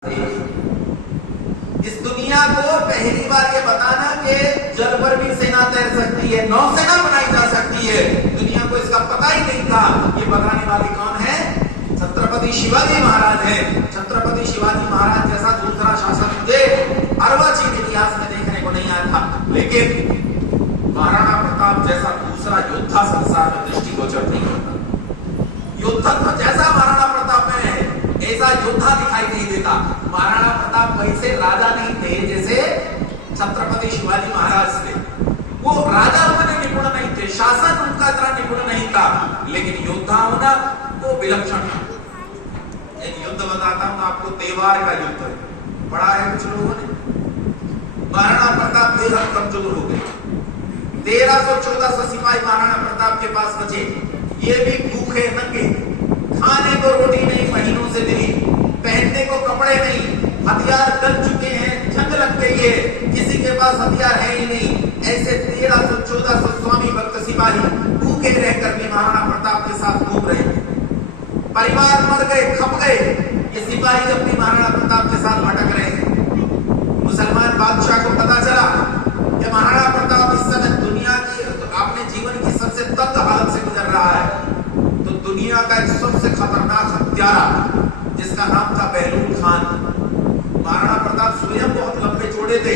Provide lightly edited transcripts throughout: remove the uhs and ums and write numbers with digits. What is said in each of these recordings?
इस दुनिया को पहली बार ये बताना कि जल पर भी सेना तैर सकती है, नौसेना बनाई जा सकती है, दुनिया को इसका पता ही नहीं था। ये बताने वाले कौन है? छत्रपति शिवाजी महाराज है। छत्रपति शिवाजी महाराज जैसा दूसरा शासक मुझे अर्वाचीन इतिहास में देखने को नहीं आया था, लेकिन महाराणा प्रताप जैसा दूसरा योद्धा संसार में दृष्टिगोचर नहीं होता। योद्धत्व जैसा महाराणा प्रताप में है, ऐसा योद्धा दिखाई नहीं देता। महाराणा प्रताप वैसे राजा नहीं थे जैसे छत्रपति शिवाजी महाराज थे। वो राजा होने निपुण नहीं थे, शासन उनका इतना निपुण नहीं था, लेकिन योद्धा होना वो विलक्षण था। एक युद्ध बताता हूं आपको, तेवार का युद्ध पढ़ा है कुछ लोगों ने। महाराणा प्रताप बेहद कमजोर हो गए। 1300-1400 सिपाही महाराणा प्रताप के पास बचे, ये भी भूखे नंगे, खाने को रोटी नहीं महीनों से मिली, पहनने को कपड़े नहीं, हथियार गल चुके हैं, जंग लग गई है, किसी के पास हथियार है ही नहीं। ऐसे 1300-1400 स्वामी भक्त सिपाही भूखे रहकर भी महाराणा प्रताप के साथ घूम रहे थे। परिवार मर गए, खप गए, ये सिपाही अपनी महाराणा प्रताप के साथ भटक रहे हैं। मुसलमान बादशाह को पता चला कि महाराणा प्रताप इस समय दुनिया की अपने जीवन की सबसे तंग हालत से गुजर रहा है, तो दुनिया का एक सबसे खतरनाक हत्यारा जिसका नाम था बहलूल खान। महाराणा प्रताप स्वयं बहुत लंबे चौड़े थे,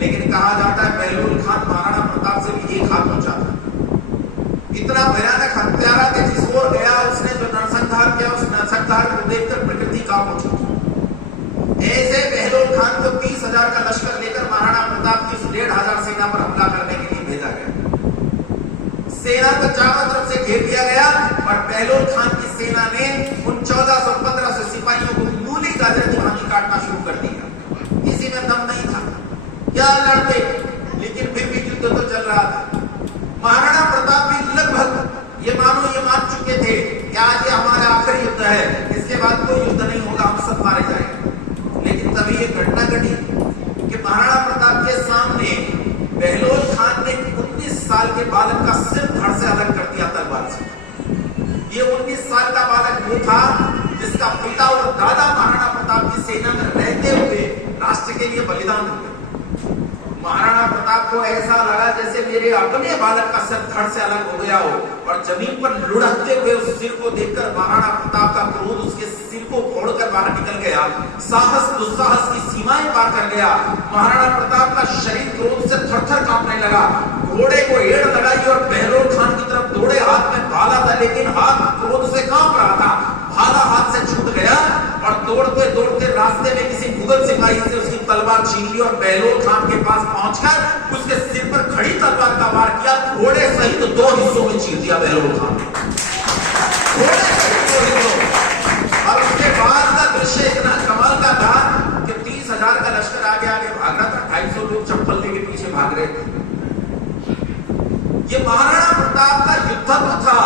लेकिन कहा जाता है बहलूल खान महाराणा प्रताप से भी एक हाथ ऊंचा था। इतना भयानक हत्यारा के जिस ओर गया, उसने जो नरसंहार किया, उस नरसंहार को देखकर प्रकृति कांप उठी। ऐसे बहलूल खान को 30,000 का लश्कर लेकर महाराणा प्रताप की 1,500 सेना पर हमला करने के लिए भेजा गया। सेना को चारों तरफ से घेर दिया गया और बहलूल खान की सेना ने उन 1400-1500 सिपाहियों को मूली गाजर की भांति काटना शुरू कर दिया। किसी में दम नहीं था, क्या लड़ते, लेकिन फिर भी युद्ध तो चल रहा था। महाराणा प्रताप भी लगभग ये मान चुके थे कि आज ये हमारा आखिरी युद्ध है, इसके बाद कोई युद्ध नहीं होगा, हम सब मारे जाएंगे। लेकिन तभी ये घटना घटी कि महाराणा प्रताप के सामने बहलूल खान ने 19 साल के बालक का सिर धड़ से अलग कर दिया तलवार से। ये 19 साल का बालक वो था जिसका पिता और दादा महाराणा प्रताप की सेना में रहते हुए राष्ट्र के लिए बलिदान हो गए। महाराणा प्रताप को ऐसा लगा जैसे मेरे अपने बालक का सिर धड़ से अलग हो गया हो, और जमीन पर लुढ़कते हुए उस सिर को देखकर महाराणा प्रताप का क्रोध उसके सिर को फोड़कर बाहर निकल गया। साहस दुस्साहस की सीमाएं पार कर गया। महाराणा प्रताप का शरीर क्रोध से थर-थर कांपने लगा। घोड़े को एड़ लगाई और बहलूल खान की तरफ दौड़े, हाथ में भाला था, लेकिन हाथ क्रोध से कांप रहा था। भाला हाथ से छूट गया और दौड़ते दौड़ते रास्ते में किसी मुगल सिपाही से उसकी तलवार छीन ली और बहलूल खान के पास पहुंचकर उसके सिर पर खड़ी तलवार का वार किया। घोड़े सहित 2 हिस्सों में चीर दिया बहलूल खान ने, घोड़े सहित 2 हिस्सों। और उसके बाद का दृश्य इतना कमाल का था कि 30,000 का लश्कर आगे आगे भाग रहा था, 250 लोग चप्पल लेके पीछे भाग रहे थे। ये महाराणा प्रताप का युद्धत्व था,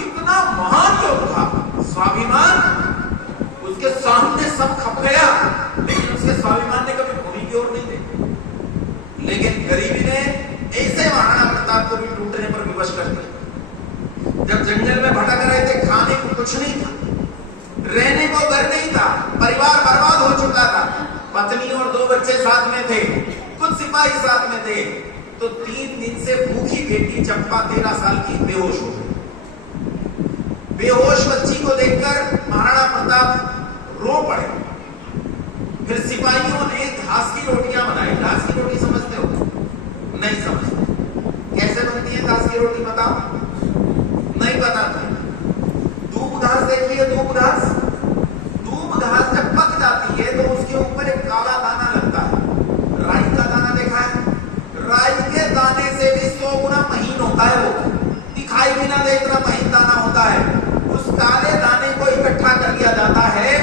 इतना महान योद्धा, स्वाभिमान उसके सामने सब खप गया, लेकिन उसके स्वाभिमान ने कभी भूमि की ओर नहीं देखी। लेकिन गरीबी ने ऐसे महाराणा प्रताप को भी टूटने पर विवश कर दिया। जब जंगल में भटक रहे थे, खाने को कुछ नहीं था, रहने को घर नहीं था, परिवार बर्बाद हो चुका था, पत्नी और 2 बच्चे साथ में थे, कुछ सिपाही साथ में थे, तो 3 दिन से भूखी बेटी चंपा 13 साल की बेहोश हो गई। बेहोश बच्ची को देखकर महाराणा प्रताप रो पड़े। फिर सिपाहियों ने घास की रोटियां बनाई। घास की रोटी समझते हो? नहीं समझते। कैसे बनती है घास की रोटी बताओ? नहीं पता था। दूब घास देखिए, दूब घास। दूब घास जब पक जाती है तो उसके ऊपर एक काला दाना लगता है। राई का दाना देखा है? राई के दाने से भी 100 गुना महीन होता है, वो दिखाई भी ना दे इतना महीन दाना होता है। उस काले दाने को इकट्ठा कर लिया जाता है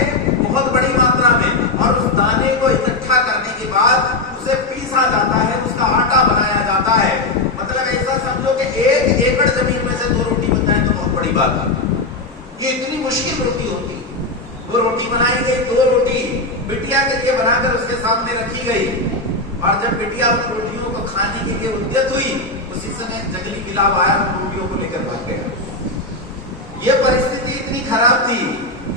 बहुत बड़ी मात्रा में, और उस दाने को इकट्ठा करने के बाद उसे पीसा जाता है, उसका आटा बनाया जाता है। मतलब ऐसा समझो कि 1 एकड़ जमीन में से 2 रोटी बन जाए तो बहुत बड़ी बात है। ये इतनी मुश्किल रोटी होती। वो रोटी बनाई गई, 2 रोटी बिटिया के लिए बनाकर उसके सामने रखी गई, और जब बिटिया उन रोटियों को खाने के लिए उद्यत हुई, उसी समय जंगली बिलाव आया, उन रोटियों को लेकर भाग गया। ये परिस्थिति इतनी खराब थी,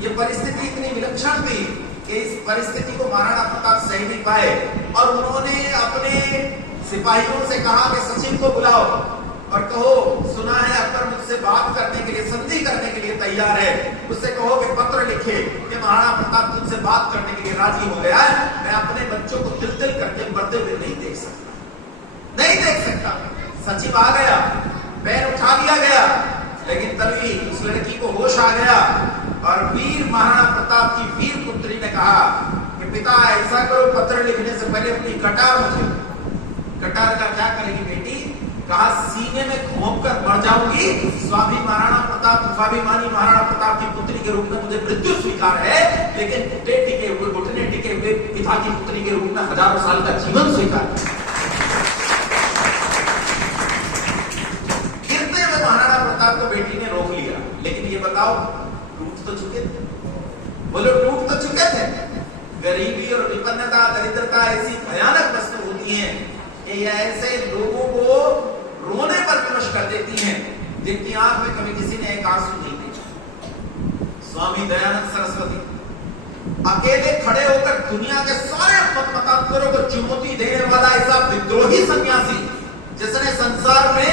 ये परिस्थिति इतनी विलक्षण थी कि इस परिस्थिति को महाराणा प्रताप सह नहीं पाए और उन्होंने अपने सिपाहियों से कहा कि सचिन को बुलाओ और कहो, सुना है अकबर मुझसे बात करने के लिए, संधि करने के लिए तैयार है, उससे कहो कि पत्र लिखे कि महाराणा प्रताप तुझसे बात करने के लिए राजी हो गया है, मैं अपने बच्चों को तिल तिल करके मरते हुए नहीं देख सकता, नहीं देख सकता। सचिव आ गया, पैर उठा लिया गया, लेकिन तभी उस लड़की को होश आ गया और वीर महाराणा प्रताप की वीर पुत्री ने कहा कि पिता ऐसा करो, पत्र लिखने से पहले अपनी कटार मुझे। कटार का क्या करेगी बेटी? कहा सीने में घोंप कर मर जाऊंगी, स्वाभिमानी महाराणा प्रताप की पुत्री के रूप में मुझे मृत्यु स्वीकार है, लेकिन घुटने टिके हुए पिता की पुत्री के रूप में हजारों साल का जीवन स्वीकार है। गिरते हुए महाराणा प्रताप को बेटी ने रोक लिया, लेकिन ये बताओ टूट तो चुके थे, बोलो टूट तो चुके थे। गरीबी और विपन्नता, दरिद्रता ऐसी भयानक वस्तु होती है कि ऐसे लोगों को रोने पर विवश कर देती हैं जिनकी आंख में कभी किसी ने एक आंसू नहीं देखा। स्वामी दयानंद सरस्वती अकेले खड़े होकर दुनिया के सारे मतमतांतरों को चुनौती देने वाला ऐसा विद्रोही सन्यासी, जिसने संसार में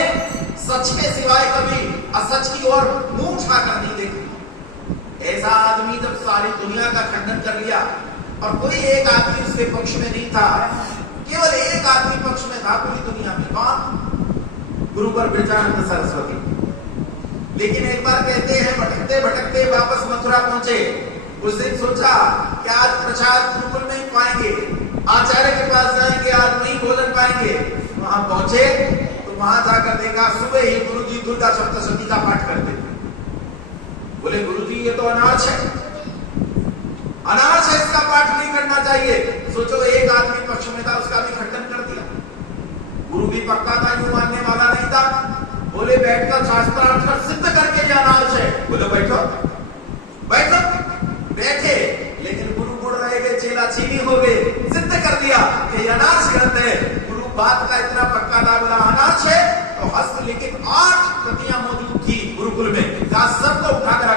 सच के सिवाय कभी असच की ओर मुंह उठाकर नहीं देखा, ऐसा आदमी जब सारी दुनिया का खंडन कर लिया और कोई एक आदमी उसके पक्ष में नहीं था, केवल एक आदमी पक्ष में था पूरी दुनिया में, कौन? गुरुवर ब्रजानंद सरस्वती। लेकिन एक बार कहते हैं भटकते भटकते वापस मथुरा पहुंचे। उस दिन सोचा कि आज प्रसाद गुरुकुल में ही पाएंगे, आचार्य के पास जाएंगे, आज नहीं भोजन पाएंगे। वहां पहुंचे तो वहां जाकर देखा सुबह ही गुरुजी दुर्गा सप्तशती का पाठ करते थे। बोले गुरुजी ये तो अनार्ष है, अनार्ष है, इसका पाठ नहीं करना चाहिए। सोचो एक आदमी पक्ष में था, उसका भी खंडन कर दिया। गुरु भी पक्का था, यूं मानने वाला नहीं था। बोले बैठकर शास्त्रार्थ सिद्ध करके ये अनार्ष है। बोले बैठो बैठो, बैठे, लेकिन गुरु गुड़ रहे गए, चेला चीनी हो गए, सिद्ध कर दिया कि ये अनार्ष ग्रंथ है। गुरु बात का इतना पक्का था, बोला अनार्ष है। तो हस्तलिखित 8 प्रतियां मौजूद थी गुरुकुल में, सबको उठाकर